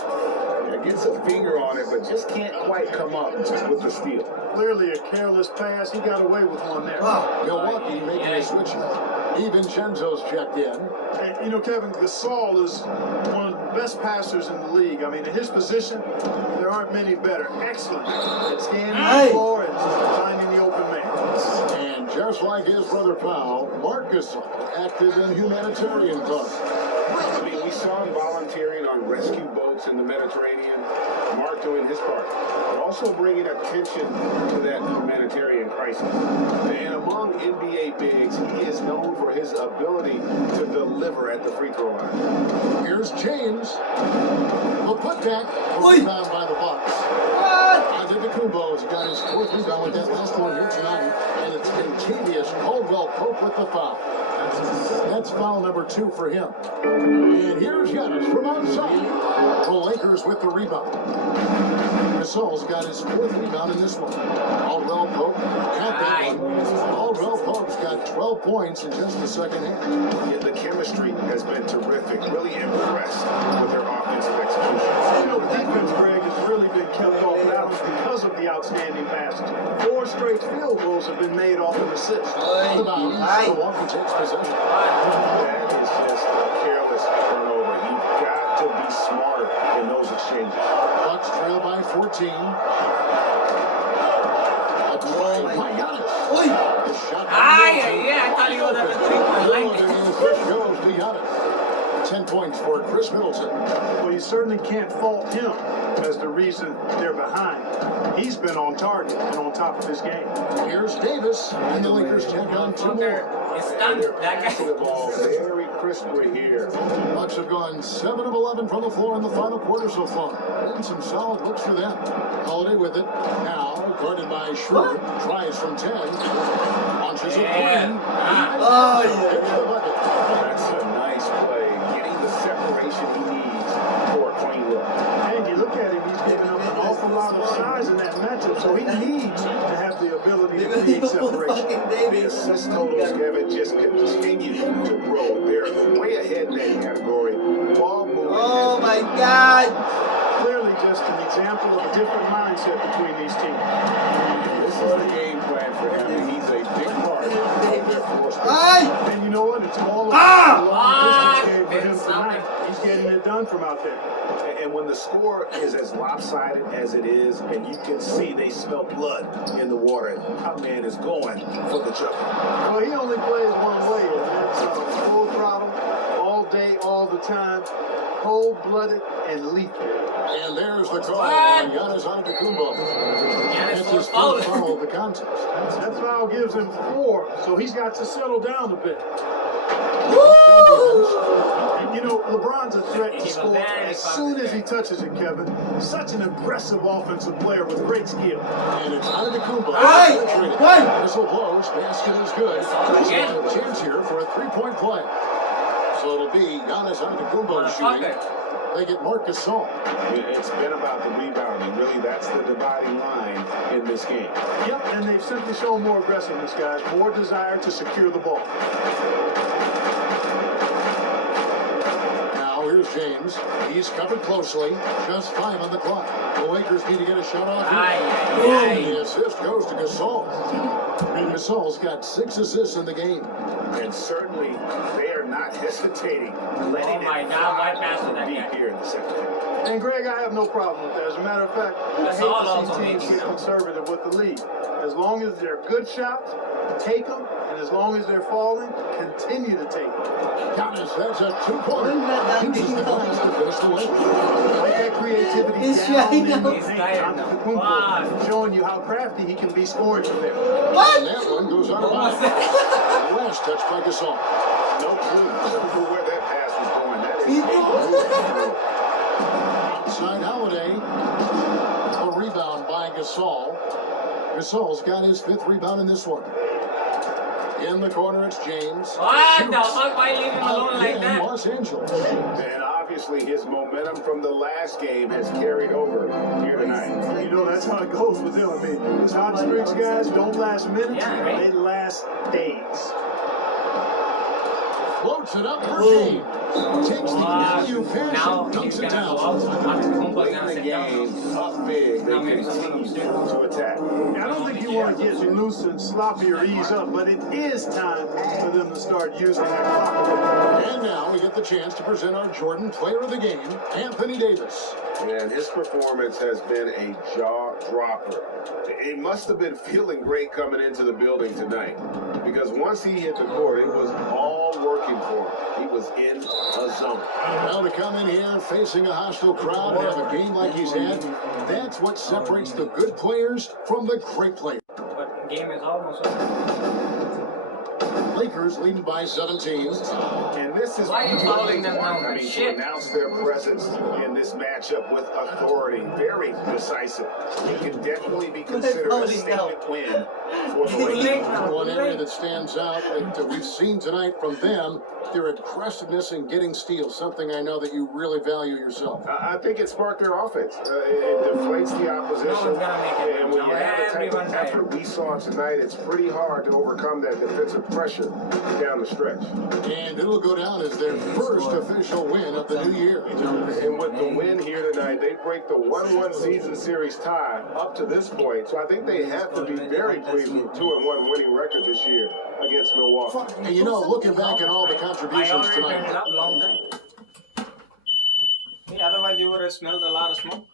Gets a finger on it, but just can't quite come up with the steal. Clearly a careless pass. He got away with one there. Milwaukee making a switch now. Vincenzo's checked in. And, you know, Kevin, Gasol is one of the best passers in the league. I mean, in his position, there aren't many better. Excellent at scanning the floor and finding the open man. And just like his brother Powell, Marcus active in humanitarian cause. I mean, we saw him volunteering on rescue boats in the Mediterranean. Mark doing his part, but also bringing attention to that humanitarian crisis. And among NBA bigs, he is known for his ability to deliver at the free throw line. Here's James. The putback rebound by the Bucks. Antetokounmpo's got his 4th rebound with that last one here tonight, and it's Contavious Caldwell-Pope with the foul. That's foul number 2 for him. And here's Giannis from outside. The Lakers with the rebound. Gasol's got his 4th rebound in this one. Caldwell-Pope, count that one. Caldwell-Pope's got 12 points in just the second half. Yeah, the chemistry has been terrific. Really impressed with their offensive execution. You know, defense, Greg, has really been kept off balance because of the outstanding passes. 4 straight field goals have been made off of assists. Milwaukee takes possession. That is just a careless turnover. You've got to be smarter in those exchanges. Bucks trail by 14. A drive by Giannis. The shot. I thought he was at the 3-point line. And first goes to Giannis. 10 points for Chris Middleton. Well, you certainly can't fault him as the reason they're behind. He's been on target and on top of his game. Here's Davis, and the Lakers check on 2 more. It's done. That Passing the ball very crisply here. Bucks have gone 7 of 11 from the floor in the final quarter so far. And some solid looks for them. Holiday with it. Now, guarded by Schroeder. Tries from 10. Launches a 3. That's a nice play. Getting the separation he needs for a clean look. And you look at him, he's giving up an awful lot of size in that matchup, so he needs to have the ability to create separation. The assist totals, Kevin, just continue to grow. They're way ahead in that category. Ball movement. Oh my God! Clearly just an example of a different mindset between these teams. This is the game plan for him, and he's a big part of their force. And you know what? It's all about the long distance game for him tonight. He's getting it done from out there. And when the score is as lopsided as it is, and you can see they smell blood in the water, our man is going for the jump. Well, he only plays one way, and that's full throttle, all day, all the time, cold-blooded and lethal. And there's the call on Giannis Antetokounmpo. It's his 4th foul of the contest. That foul gives him 4, so he's got to settle down a bit. And you know, LeBron's a threat to score as soon as he touches it, Kevin. Such an impressive offensive player with great skill. And it's Antetokounmpo. Whistle blows. Basket is good. He's got a chance here for a 3-point play. So it'll be Giannis Antetokounmpo shooting. They get Marc Gasol. It's been about the rebounding. Really, that's the dividing line in this game. Yep, and they've simply shown more aggressiveness, guys. More desire to secure the ball. Now here's Here's James. He's covered closely. Just 5 on the clock. The Lakers need to get a shot off. The assist goes to Gasol. Gasol's got 6 assists in the game. And certainly, they are not hesitating. Letting why pass to that guy? here in the second half. And Greg, I have no problem with that. As a matter of fact, I hate to see teams get conservative with the lead. As long as they're good shots, take them. And as long as they're falling, continue to take them. Giannis, that's a 2-pointer. Uses the glass to finish the layup. Like that creativity He's down trying in to- the paint, Bunkhauz, showing you how crafty he can be scoring from there. And that one goes out of bounds. Last touch by Gasol. No clue where that pass was going. That is Outside Holiday. A rebound by Gasol. Gasol's got his 5th rebound in this one. In the corner, it's James. What the fuck? Why leave him alone like that? Los Angeles. And obviously his momentum from the last game has carried over here tonight. You know, that's how it goes with them. I mean, these hot streaks guys don't last minutes, they last days. Floats it up for James. Takes the value pass and dunks it down. Late in the game, up big, they continue to attack. I don't think you want to get loose and sloppy or ease up, but it is time for them to start using that clock. And now we get the chance to present our Jordan Player of the Game, Anthony Davis. And his performance has been a jaw-dropper. He must have been feeling great coming into the building tonight, because once he hit the court, it was all working for him. He was in a zone. Now to come in here facing a hostile crowd and have a game like he's had, that's what separates the good players from the great players. But the game is almost over. Lakers leading by 17. And this is Why are you following them now? I mean, Shit. to announce their presence in this matchup with authority, very decisive. It can definitely be considered a statement win for the Lakers. One area that stands out that we've seen tonight from them, their aggressiveness in getting steals, something I know that you really value yourself. I think it sparked their offense. It deflates the opposition. And when you have the type of effort we saw tonight, it's pretty hard to overcome that defensive pressure down the stretch. And it'll go down as their first official win of the new year. And with the win here tonight, they break the 1-1 season series tie up to this point. So I think they have to be very pleased with a 2-1 winning record this year against Milwaukee. And you know, looking back at all the contributions I already turned it tonight. up a long time. Yeah, otherwise you would have smelled a lot of smoke.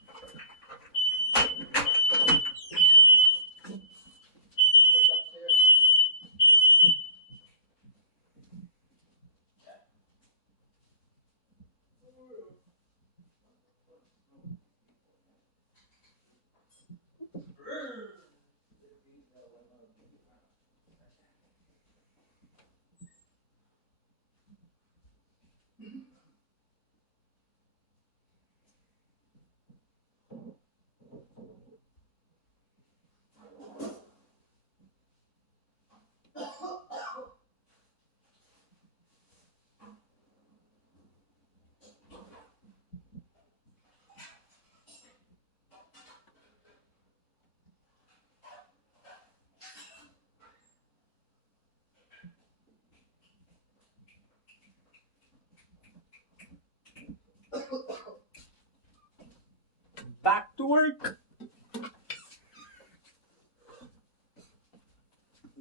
Back to work.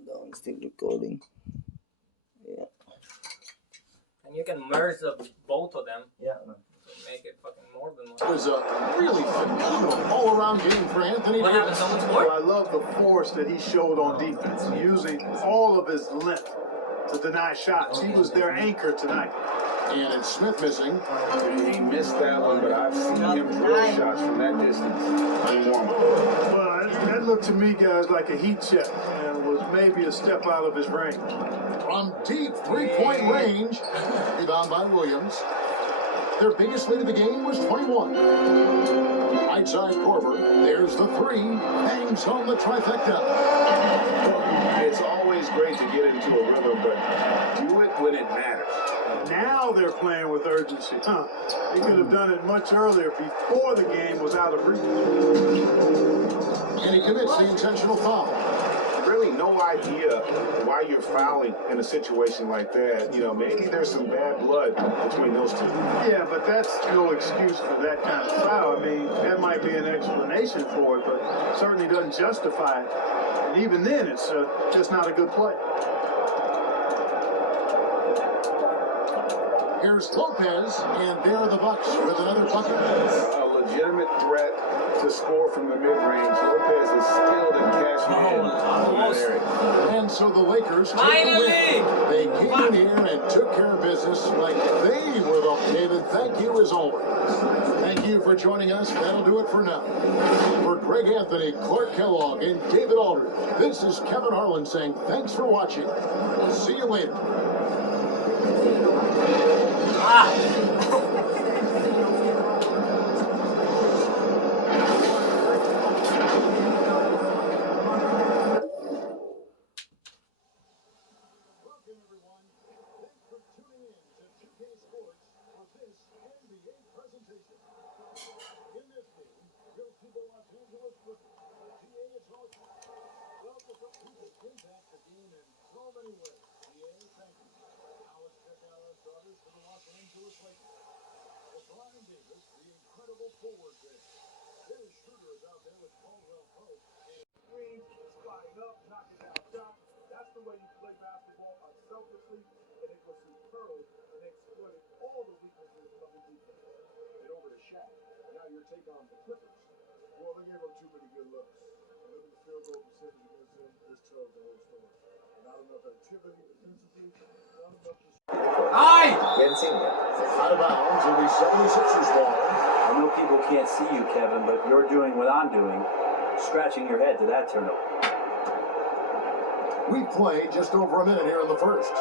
Don't still recording. Yeah. And you can merge both of them. Yeah. To make it fucking more than It one. was a really phenomenal all-around game for Anthony What happened? Davis. Someone Well, scored? I love the force that he showed on defense, using all of his length to deny shots. He was their anchor tonight. And it's Smith missing. He missed that one, but I've seen him drill shots from that distance. Well, that looked to me, guys, like a heat check, and was maybe a step out of his range. From deep three-point range. Rebound by Williams. Their biggest lead of the game was 21. Right side Korver. There's the three. Hangs on the trifecta. It's always great to get into a rhythm, but do it when it matters. Now they're playing with urgency. They could have done it much earlier, before the game was out of reach. And he commits the intentional foul. Really no idea why you're fouling in a situation like that. You know, maybe there's some bad blood between those two. Yeah, but that's no excuse for that kind of foul. I mean, there might be an explanation for it, but certainly doesn't justify it. And even then, it's just not a good play. Here's Lopez, and there are the Bucks with another bucket. A legitimate threat to score from the mid-range. Lopez is skilled in cashing in that area. And so the Lakers take the win. They came in here and took care of business like they were the David. Thank you as always. Thank you for joining us. That'll do it for now. For Greg Anthony, Clark Kellogg, and David Aldridge, this is Kevin Harlan saying thanks for watching. See you later. Spotting up, knocking down shots. That's the way you play basketball unselfishly, and it was superb and exploited all the weaknesses of the defense. And over to Shaq. Now your take on the Clippers. Well, they gave up too many good looks. And look at the field goal percentage against them. This tells the whole story. Not enough activity defensively, not enough to... Out of bounds will be 76ers ball. I know people can't see you, Kevin, but you're doing what I'm doing, scratching your head to that turnover. We play just over a minute here in the first.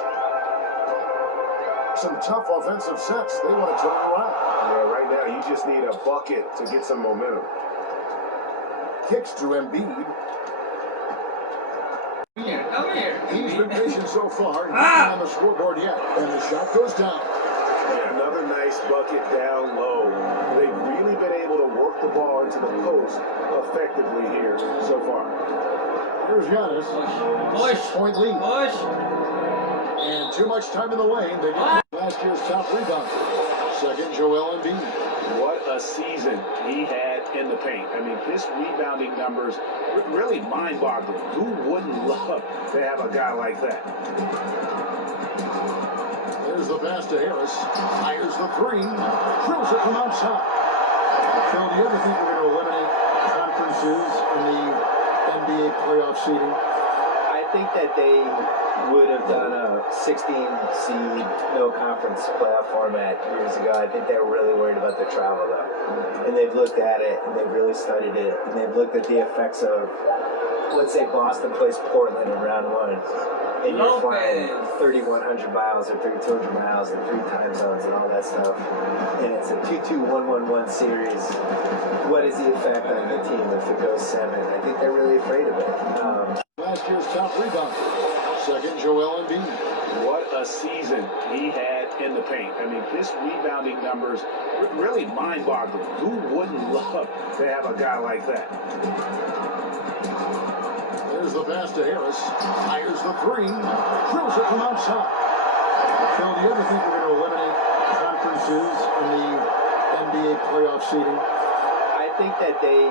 Some tough offensive sets. They want to turn it around. Yeah, right now you just need a bucket to get some momentum. Kicks to Embiid. Come here. He's been patient so far. Not on the scoreboard yet. And the shot goes down. Yeah, another nice bucket down low. They've really been able to work the ball into the post effectively here so far. Here's Giannis. Push. 6-point lead. Push. And too much time in the lane. They get last year's top rebounder. Second, Joel Embiid. What a season he had in the paint. I mean, his rebounding numbers were really mind-boggling. Who wouldn't love to have a guy like that? There's the pass to Harris. Fires the three. Drills it from outside. Phil, do you ever think we're going to eliminate conferences in the NBA playoff seeding? I think that they would have done a 16-seed no conference playoff format years ago. I think they were really worried about the travel, though. And they've looked at it, and they've really studied it, and they've looked at the effects of, let's say Boston plays Portland in round one, and you're flying 3,100 miles or 3,200 miles in 3 time zones and all that stuff, and it's a 2-2-1-1-1 series. What is the effect on the team if it goes 7? I think they're really afraid of it. Last year's top rebounder. Second, Joel Embiid. What a season he had in the paint. I mean, his rebounding numbers were really mind-boggling. Who wouldn't love to have a guy like that? There's the pass to Harris. Fires the three. Drills it from outside. Phil, do you ever think we're going to eliminate conferences in the NBA playoff seeding? I think that they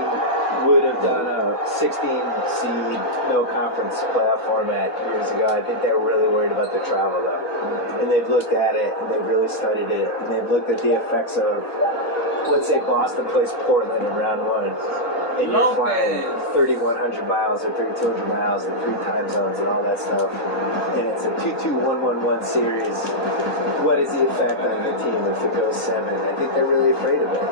would have done a 16-seed no conference playoff format years ago. I think they were really worried about the travel, though. And they've looked at it, and they've really studied it, and they've looked at the effects of, let's say Boston plays Portland in round one, and you're flying 3,100 miles or 3,200 miles in 3 time zones and all that stuff, and it's a 2-2-1-1-1 series. What is the effect on the team if it goes 7? I think they're really afraid of it.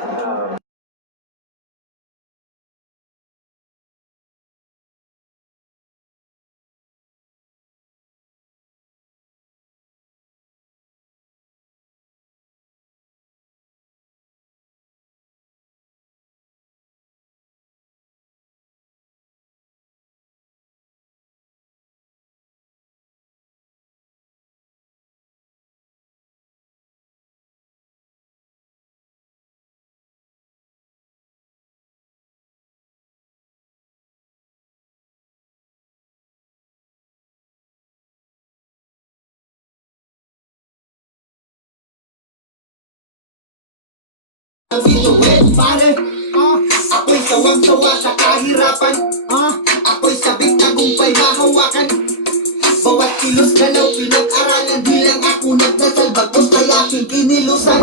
bituin, pare. Ako'y sawang-sawa sa kahirapan. Ako'y sabik tagumpay mahawakan. Bawat kilos galaw pinag-aralan. Di lang ako nagdasal bagos ay aking kinilusan.